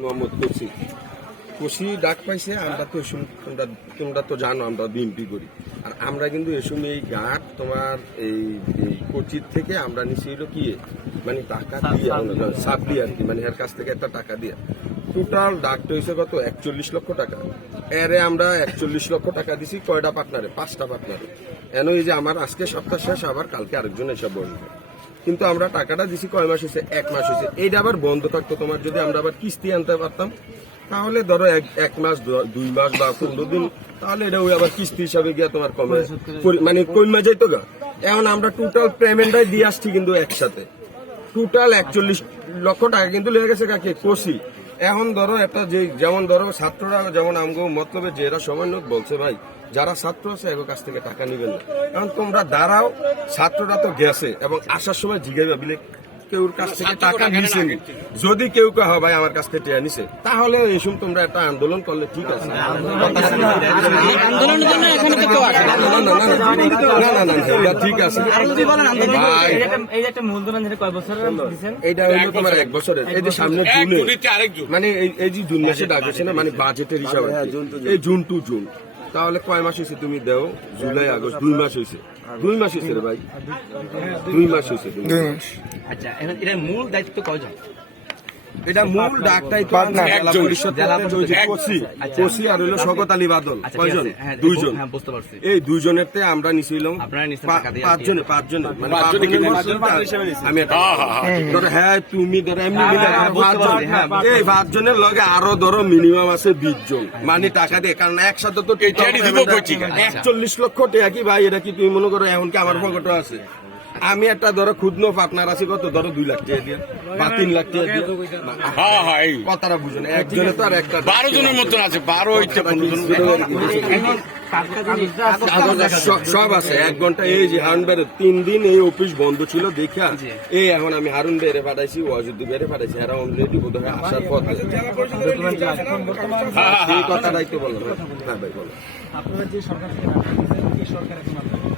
মোহাম্মদ কসি কসি ডাক পাইছে আমরা তো এসম তোমরা তোমরা তো জানো আমরা বিএমপি করি। আর আমরা কিন্তু এসম এই ঘাট তোমার এই কোচির থেকে আমরা নিচে হলো কি মানে টাকা দিয়ে সাপ্লি আর কি মানে এর কাছ থেকে একটা টাকা দিয়ে। টোটাল ডাকটা হয়েছে কত? একচল্লিশ লক্ষ টাকা। এরে আমরা একচল্লিশ লক্ষ টাকা দিছি কয়টা পার্টনারে? পাঁচটা পার্টনারে। এন এই যে আমার আজকে সপ্তাহ শেষ আবার কালকে আরেকজন এসে বলবে। কিন্তু আমরা টাকাটা দিছি কয় মাস হয়েছে? এক মাস হয়েছে। এইটা আবার বন্ধ থাকতো তোমার যদি আমরা আবার কিস্তি আনতে পারতাম তাহলে ধরো এক এক মাস দুই মাস বা পনেরো দিন তাহলে এটা ওই আবার কিস্তি হিসাবে গিয়া তোমার কমে মানে কমে যাইতো গা? এখন আমরা টোটাল পেমেন্টটাই দিয়ে আসছি কিন্তু একসাথে। টোটাল একচল্লিশ লক্ষ টাকা কিন্তু লেগে গেছে কাকে কোষি এখন ধরো একটা যে, যেমন ধরো ছাত্ররা যেমন আমগো মতলবে যে এরা সমন্বয় বলছে ভাই, যারা ছাত্র আছে এগো কাছ থেকে টাকা নিবেন না। কারণ তোমরা দাঁড়াও, ছাত্ররা তো গেছে এবং আসার সময় জিজ্ঞাসা বিলে কেউর কাছ থেকে টাকা নিছে যদি কেউ কেউ হয় ভাই আমার কাছ থেকে টিয়া নিছে তাহলে এসব তোমরা একটা আন্দোলন করলে ঠিক আছে না। না না এটা ঠিক আছে ভাই এই যে একটা মূলধন যেটা কয় বছরের দিচ্ছেন এইটা হলো তোমার এক বছরের এই যে সামনে জুনে মানে এই এই যে জুন মাসে ডাকছে না মানে বাজেটের হিসাবে এই জুন টু জুন তাহলে কয় মাস হয়েছে তুমি দেও? জুলাই, আগস্ট, দুই মাস হয়েছে দুই মাস হয়েছে রে ভাই। দুই মাস হয়েছে আচ্ছা এটার মূল দায়িত্ব কয়জন? এটা মূল ডাকটাই ওই যে কোসি আর হলো শকত আলী বাদল। আচ্ছা, কয়জন? হ্যাঁ, দুইজন। হ্যাঁ, বুঝতে পারছি। এই দুইজনের তে আমরা নিছিলাম পাঁচজনে পাঁচজনে। মানে আমি ধরো হ্যাঁ তুমি ধরো এমনি মিলে হ্যাঁ, পাঁচজন। হ্যাঁ, এই পাঁচজনের লগে আরও ধরো মিনিমাম আছে বিশ জন মানে টাকা দিয়ে কারণ একসাথে তো একচল্লিশ লক্ষ টাকা কি ভাই? এটা কি তুমি মনে করো এখন কি আমার পকেটে আছে? আমি একটা ধরো ক্ষুদ্র পার্টনার আছি কত? ধরো দুই লাখ টাকা দিয়ে বা তিন লাখ টাকা দিয়ে। হ্যাঁ হ্যাঁ এই। কথাটা বুঝুন একজনে তো আর একটা বারো জনের মতন আছে বারো সব- আছে এক ঘণ্টা এই যে হারুন বেড়ে তিন দিন এই অফিস বন্ধ ছিল দেখা এই এখন আমি হারুন বেড়ে পাঠাইছি ওয়াজুদ্দি বেড়ে পাঠাইছি এরা অলরেডি বোধ হয় আসার পথ সেই কথাটাই তো বলো হ্যাঁ ভাই বলো। আপনারা যে সরকার থেকে টাকা নিয়েছেন, এই সরকার এখন আপনাদের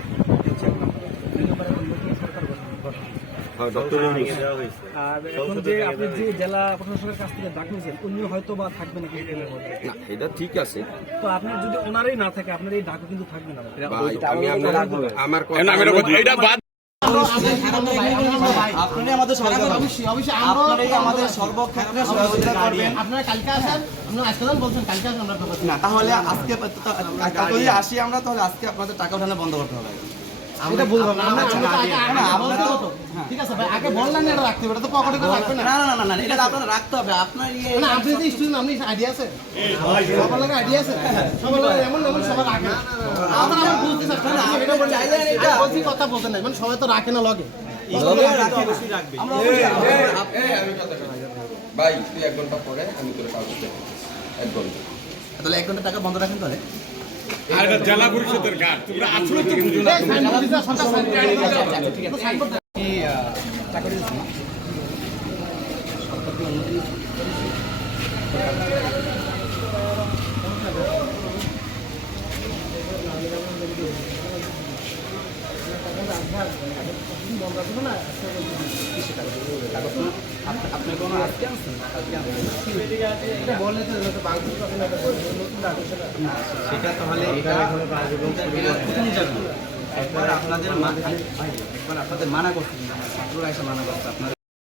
দিচ্ছে এখন আপনাদের। এই ব্যাপারে কোনো নতুন সরকার গঠন। হ্যাঁ ডক্টর আর এখন যে আপনি যে জেলা প্রশাসনের কাছ থেকে ডাক নিয়েছেন উনিও হয়তো বা থাকবেন না কিছুদিনের মধ্যে? না এটা ঠিক আছে। তো আপনার যদি ওনারই না থাকে আপনার এই ডাকও কিন্তু থাকবে না। আমি আপনার আমার কথা আমি এটা বলছি, এইটা বাদ। আপনারাই আমাদের সহযোগিতা করবেন। আপনারাই আমাদের সর্বক্ষেত্রে সহযোগিতা করবেন। আপনারা কালকে আসেন আপনারা আজকে বলছেন কালকে আসেন আমরা না তাহলে আজকে আসি আমরা তাহলে আজকে আপনাদের টাকা ওঠানো বন্ধ করতে হবে। বলব না আমরা। ঠিক আছে ভাই আগে বললেন এটা রাখতে হবে এটা তো পকেটে করে রাখবে না না না না না এটা আপনারা রাখতে হবে আপনার ইয়ে না আপনি যে স্টুডেন্ট আপনি আইডিয়া আছে সবার লাগে আইডিয়া আছে সবার লাগে এমন এমন সবার আগে আমরা আমরা বুঝতে চাচ্ছি না এটা বলতে চাইলেন এটা। বলছি কথা বলতে নাই মানে সবাই তো রাখে না লগে আমরা ভাই তুই এক ঘণ্টা পরে আমি তোর কাগজ দেবো এক ঘণ্টা তাহলে এক ঘণ্টা টাকা বন্ধ রাখেন তাহলে আর এটা জেলা পরিষদের গান তোমরা আসলে তো বুঝো না। আপনি কোনো সেটা। তাহলে এটা একবার আপনাদের মা- একবার আপনাদের মানা করছেন ছাত্ররা এসে মানা করছে আপনাদের।